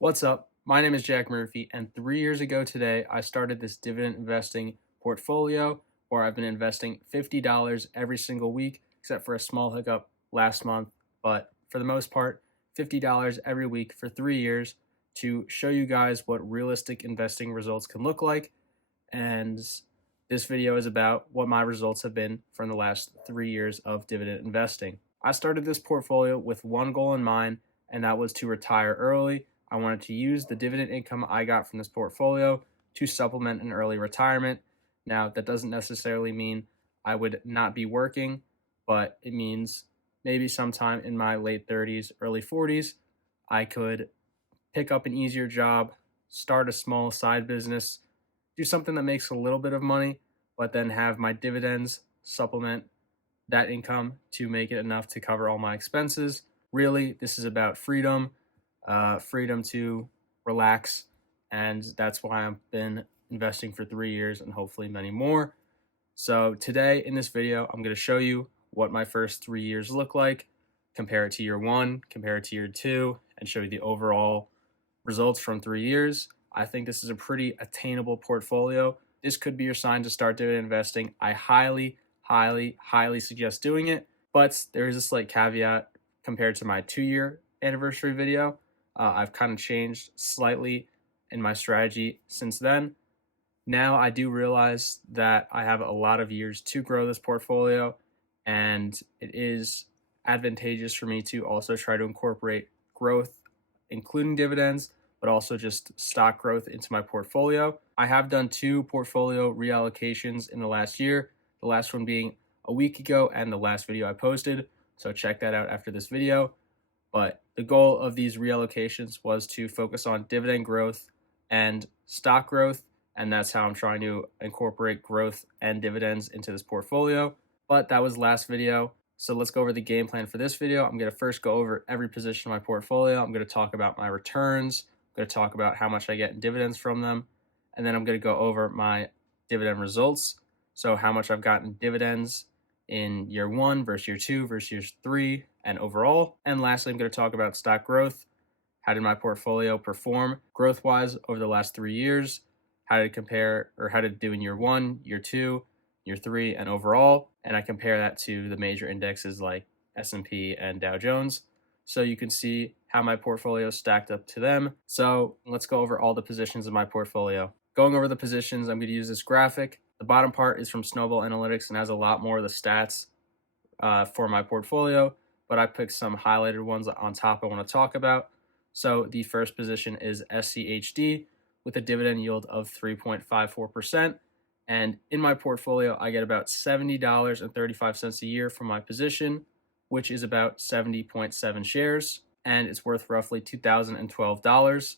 What's up? My name is Jack Murphy, and 3 years ago today, I started this dividend investing portfolio where I've been investing $50 every single week, except for a small hiccup last month. But for the most part, $50 every week for 3 years to show you guys what realistic investing results can look like. And this video is about what my results have been from the last 3 years of dividend investing. I started this portfolio with one goal in mind, and that was to retire early. I wanted to use the dividend income I got from this portfolio to supplement an early retirement. Now, that doesn't necessarily mean I would not be working, but it means maybe sometime in my late 30s, early 40s, I could pick up an easier job, start a small side business, do something that makes a little bit of money, but then have my dividends supplement that income to make it enough to cover all my expenses. Really, this is about freedom, freedom to relax, and that's why I've been investing for 3 years and hopefully many more. So today in this video, I'm going to show you what my first 3 years look like, compare it to year one, compare it to year two, and show you the overall results from 3 years. I think this is a pretty attainable portfolio. This could be your sign to start dividend investing. I highly suggest doing it, but there is a slight caveat compared to my 2 year anniversary video. I've kind of changed slightly in my strategy since then. Now I do realize that I have a lot of years to grow this portfolio, and it is advantageous for me to also try to incorporate growth, including dividends, but also just stock growth into my portfolio. I have done two portfolio reallocations in the last year, the last one being a week ago and the last video I posted, so check that out after this video. But the goal of these reallocations was to focus on dividend growth and stock growth, and that's how I'm trying to incorporate growth and dividends into this portfolio. But that was last video, so let's go over the game plan for this video. I'm going to first go over every position in my portfolio. I'm going to talk about my returns. I'm going to talk about how much I get in dividends from them, and then I'm going to go over my dividend results. So how much I've gotten dividends in year one versus year two versus year three and overall. And lastly, I'm going to talk about stock growth. How did my portfolio perform growth-wise over the last 3 years? How did it compare, or how did it do in year one, year two, year three, and overall? And I compare that to the major indexes like S&P and Dow Jones, so you can see how my portfolio stacked up to them. So let's go over all the positions in my portfolio. Going over the positions, I'm going to use this graphic. The bottom part is from Snowball Analytics and has a lot more of the stats for my portfolio, but I picked some highlighted ones on top I want to talk about. So the first position is SCHD with a dividend yield of 3.54%. And in my portfolio, I get about $70.35 a year from my position, which is about 70.7 shares, and it's worth roughly $2,012.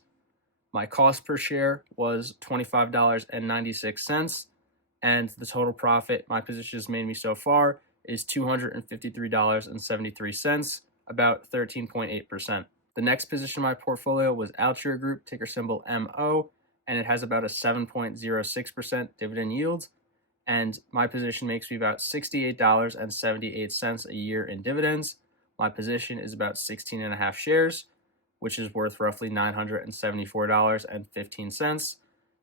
My cost per share was $25.96, and the total profit my position has made me so far is $253.73, about 13.8%. The next position in my portfolio was Altria Group, ticker symbol MO, and it has about a 7.06% dividend yield, and my position makes me about $68.78 a year in dividends. My position is about 16 and a half shares, which is worth roughly $974.15.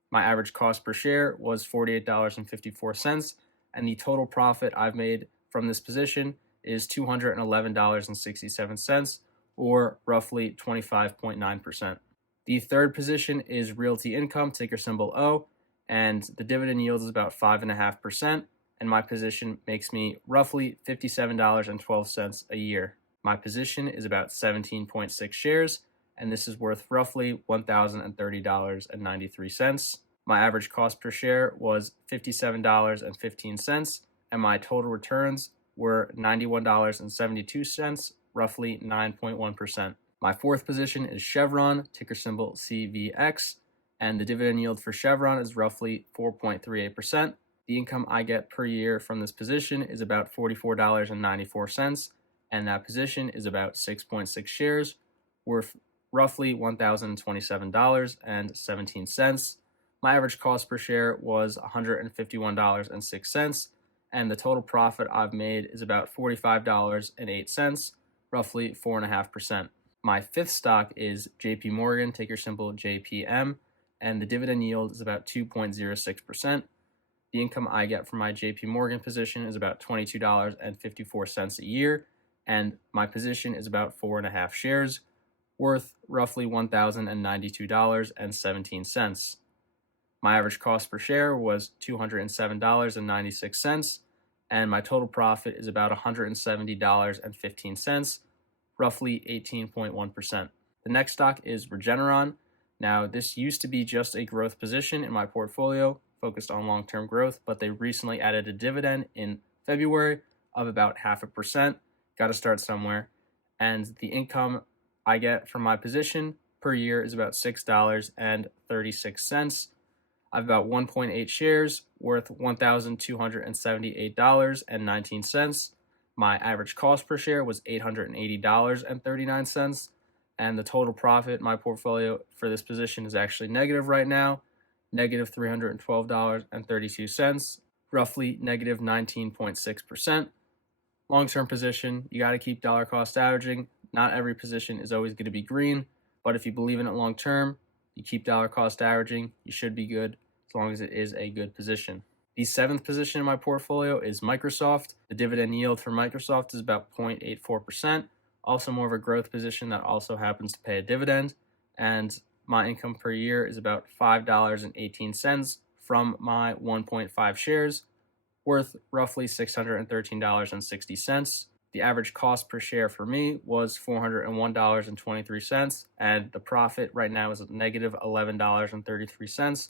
My average cost per share was $48.54, and the total profit I've made from this position is $211.67, or roughly 25.9%. The third position is Realty Income, ticker symbol O, and the dividend yield is about 5.5%, and my position makes me roughly $57.12 a year. My position is about 17.6 shares, and this is worth roughly $1,030.93. My average cost per share was $57.15, and my total returns were $91.72, roughly 9.1%. My fourth position is Chevron, ticker symbol CVX, and the dividend yield for Chevron is roughly 4.38%. The income I get per year from this position is about $44.94, and that position is about 6.6 shares, worth roughly $1,027.17. My average cost per share was $151.06, and the total profit I've made is about $45.08, roughly 4.5%. My fifth stock is JP Morgan, ticker symbol JPM, and the dividend yield is about 2.06%. The income I get from my JP Morgan position is about $22.54 a year, and my position is about 4.5 shares, worth roughly $1,092.17. My average cost per share was $207.96, and my total profit is about $170.15, roughly 18.1%. The next stock is Regeneron. Now, this used to be just a growth position in my portfolio, focused on long-term growth, but they recently added a dividend in February of about 0.5%. Got to start somewhere. And the income I get from my position per year is about $6.36. I have about 1.8 shares worth $1,278.19. My average cost per share was $880.39. And the total profit in my portfolio for this position is actually negative right now, negative $312.32, roughly negative 19.6%. Long-term position, you got to keep dollar cost averaging. Not every position is always going to be green, but if you believe in it long term, you keep dollar cost averaging, you should be good as long as it is a good position. The seventh position in my portfolio is Microsoft. The dividend yield for Microsoft is about 0.84%, also more of a growth position that also happens to pay a dividend, and my income per year is about $5.18 from my 1.5 shares, worth roughly $613.60. The average cost per share for me was $401.23, and the profit right now is negative $11.33,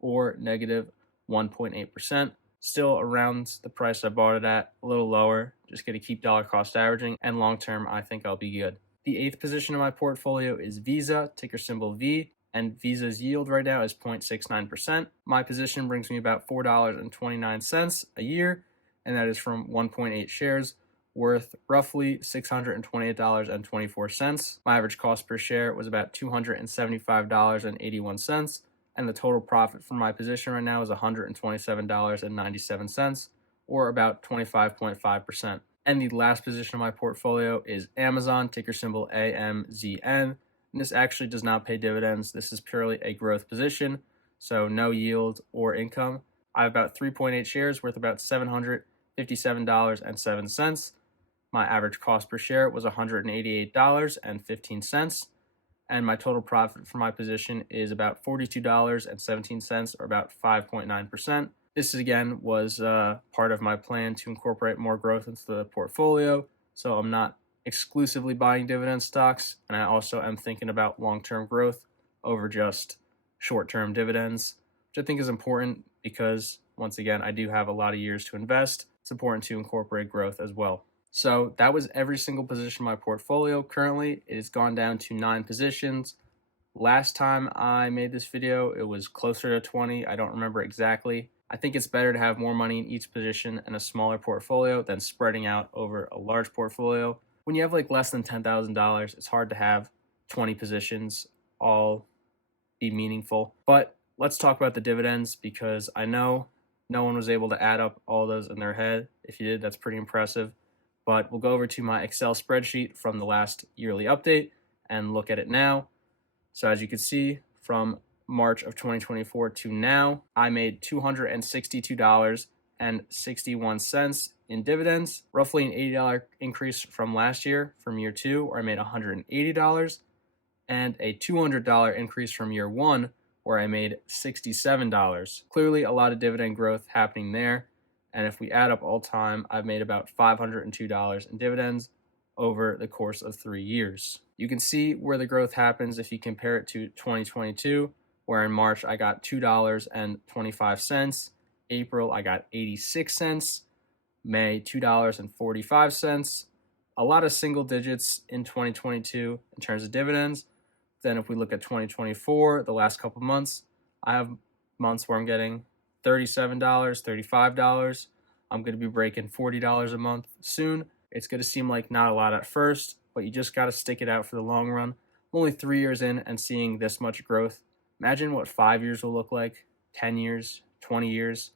or negative 1.8%. Still around the price I bought it at, a little lower. Just going to keep dollar cost averaging, and long term, I think I'll be good. The eighth position in my portfolio is Visa, ticker symbol V, and Visa's yield right now is 0.69%. My position brings me about $4.29 a year, and that is from 1.8 shares, worth roughly $628.24. My average cost per share was about $275.81, and the total profit for my position right now is $127.97, or about 25.5%. And the last position in my portfolio is Amazon, ticker symbol AMZN. And this actually does not pay dividends. This is purely a growth position, so no yield or income. I have about 3.8 shares worth about $757.07. My average cost per share was $188.15, and my total profit for my position is about $42.17, or about 5.9%. This again was part of my plan to incorporate more growth into the portfolio, so I'm not exclusively buying dividend stocks, and I also am thinking about long-term growth over just short-term dividends, which I think is important because, once again, I do have a lot of years to invest. It's important to incorporate growth as well. So that was every single position in my portfolio. Currently, it has gone down to 9 positions. Last time I made this video, it was closer to 20. I don't remember exactly. I think it's better to have more money in each position and a smaller portfolio than spreading out over a large portfolio. When you have like less than $10,000, it's hard to have 20 positions all be meaningful. But let's talk about the dividends, because I know no one was able to add up all those in their head. If you did, that's pretty impressive. But we'll go over to my Excel spreadsheet from the last yearly update and look at it now. So as you can see, from March of 2024 to now, I made $262.61 in dividends, roughly an $80 increase from last year, from year 2, where I made $180, and a $200 increase from year 1, where I made $67. Clearly a lot of dividend growth happening there. And if we add up all time, I've made about $502 in dividends over the course of 3 years. You can see where the growth happens if you compare it to 2022, where in March I got $2.25, April I got 86 cents, May $2.45. A lot of single digits in 2022 in terms of dividends. Then if we look at 2024, the last couple months, I have months where I'm getting $37, $35. I'm going to be breaking $40 a month soon. It's going to seem like not a lot at first, but you just got to stick it out for the long run. I'm only 3 years in and seeing this much growth. Imagine what 5 years will look like, 10 years, 20 years.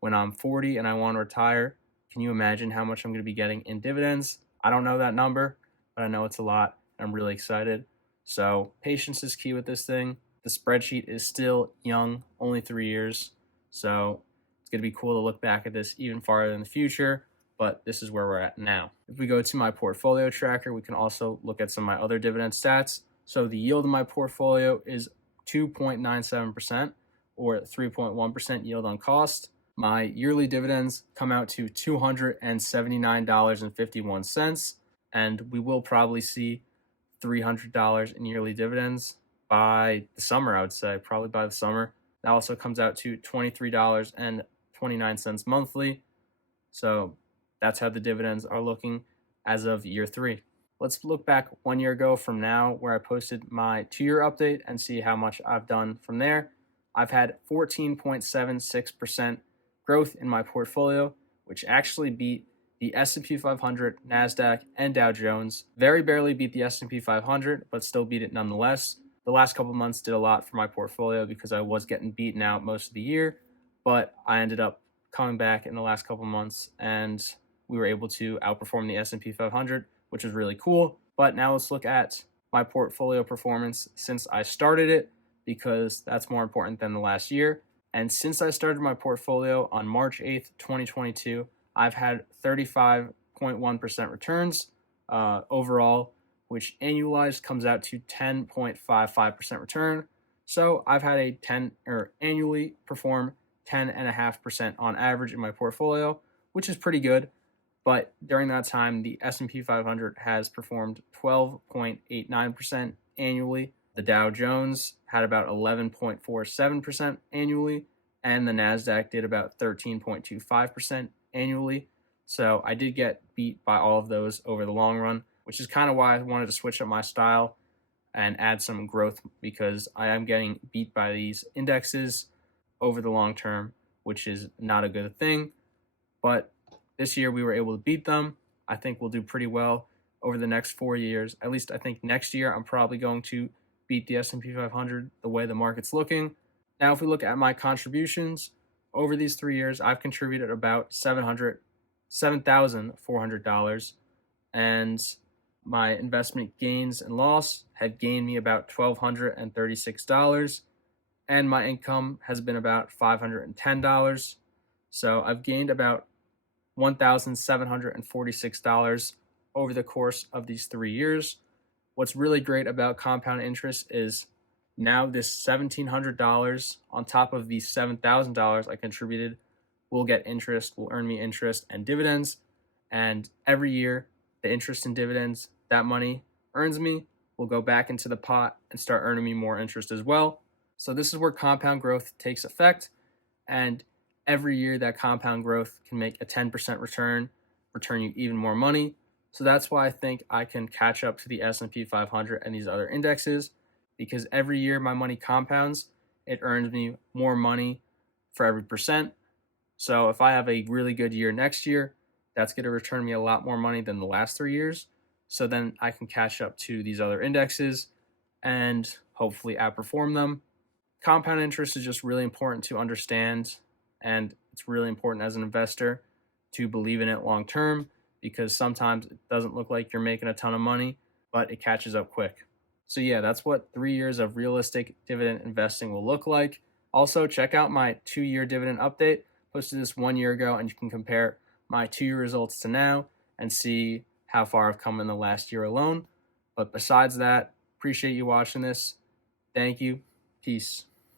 When I'm 40 and I want to retire, can you imagine how much I'm going to be getting in dividends? I don't know that number, but I know it's a lot. I'm really excited. So patience is key with this thing. The spreadsheet is still young, only 3 years. So it's going to be cool to look back at this even farther in the future, but this is where we're at now. If we go to my portfolio tracker, we can also look at some of my other dividend stats. So the yield of my portfolio is 2.97% or 3.1% yield on cost. My yearly dividends come out to $279.51, and we will probably see $300 in yearly dividends by the summer, I would say, probably by the summer. That also comes out to $23.29 monthly. So that's how the dividends are looking as of year 3. Let's look back 1 year ago from now, where I posted my 2-year update, and see how much I've done from there. I've had 14.76% growth in my portfolio, which actually beat the S&P 500, NASDAQ, and Dow Jones. Very barely beat the S&P 500, but still beat it nonetheless. The last couple months did a lot for my portfolio because I was getting beaten out most of the year, but I ended up coming back in the last couple months, and we were able to outperform the S&P 500, which was really cool. But now let's look at my portfolio performance since I started it, because that's more important than the last year. And since I started my portfolio on March 8th, 2022, I've had 35.1% returns overall, which annualized comes out to 10.55% return. So I've had a annually perform 10.5% on average in my portfolio, which is pretty good. But during that time, the S&P 500 has performed 12.89% annually. The Dow Jones had about 11.47% annually, and the NASDAQ did about 13.25% annually. So I did get beat by all of those over the long run, which is kind of why I wanted to switch up my style and add some growth, because I am getting beat by these indexes over the long term, which is not a good thing. But this year we were able to beat them. I think we'll do pretty well over the next 4 years. At least I think next year I'm probably going to beat the S&P 500 the way the market's looking. Now, if we look at my contributions over these 3 years, I've contributed about $7,400, and my investment gains and loss have gained me about $1,236, and my income has been about $510. So I've gained about $1,746 over the course of these 3 years. What's really great about compound interest is now this $1,700 on top of the $7,000 I contributed will get interest, will earn me interest and dividends. And every year, the interest and dividends that money earns me will go back into the pot and start earning me more interest as well. So this is where compound growth takes effect. And every year that compound growth can make a 10% return you even more money. So that's why I think I can catch up to the S&P 500 and these other indexes, because every year my money compounds, it earns me more money for every percent. So if I have a really good year next year, that's going to return me a lot more money than the last 3 years. So then I can catch up to these other indexes and hopefully outperform them. Compound interest is just really important to understand, and it's really important as an investor to believe in it long term, because sometimes it doesn't look like you're making a ton of money, but it catches up quick. So yeah, that's what 3 years of realistic dividend investing will look like. Also, check out my 2-year dividend update. Posted this 1 year ago, and you can compare my 2-year results to now and see how far I've come in the last year alone. But besides that, appreciate you watching this. Thank you. Peace.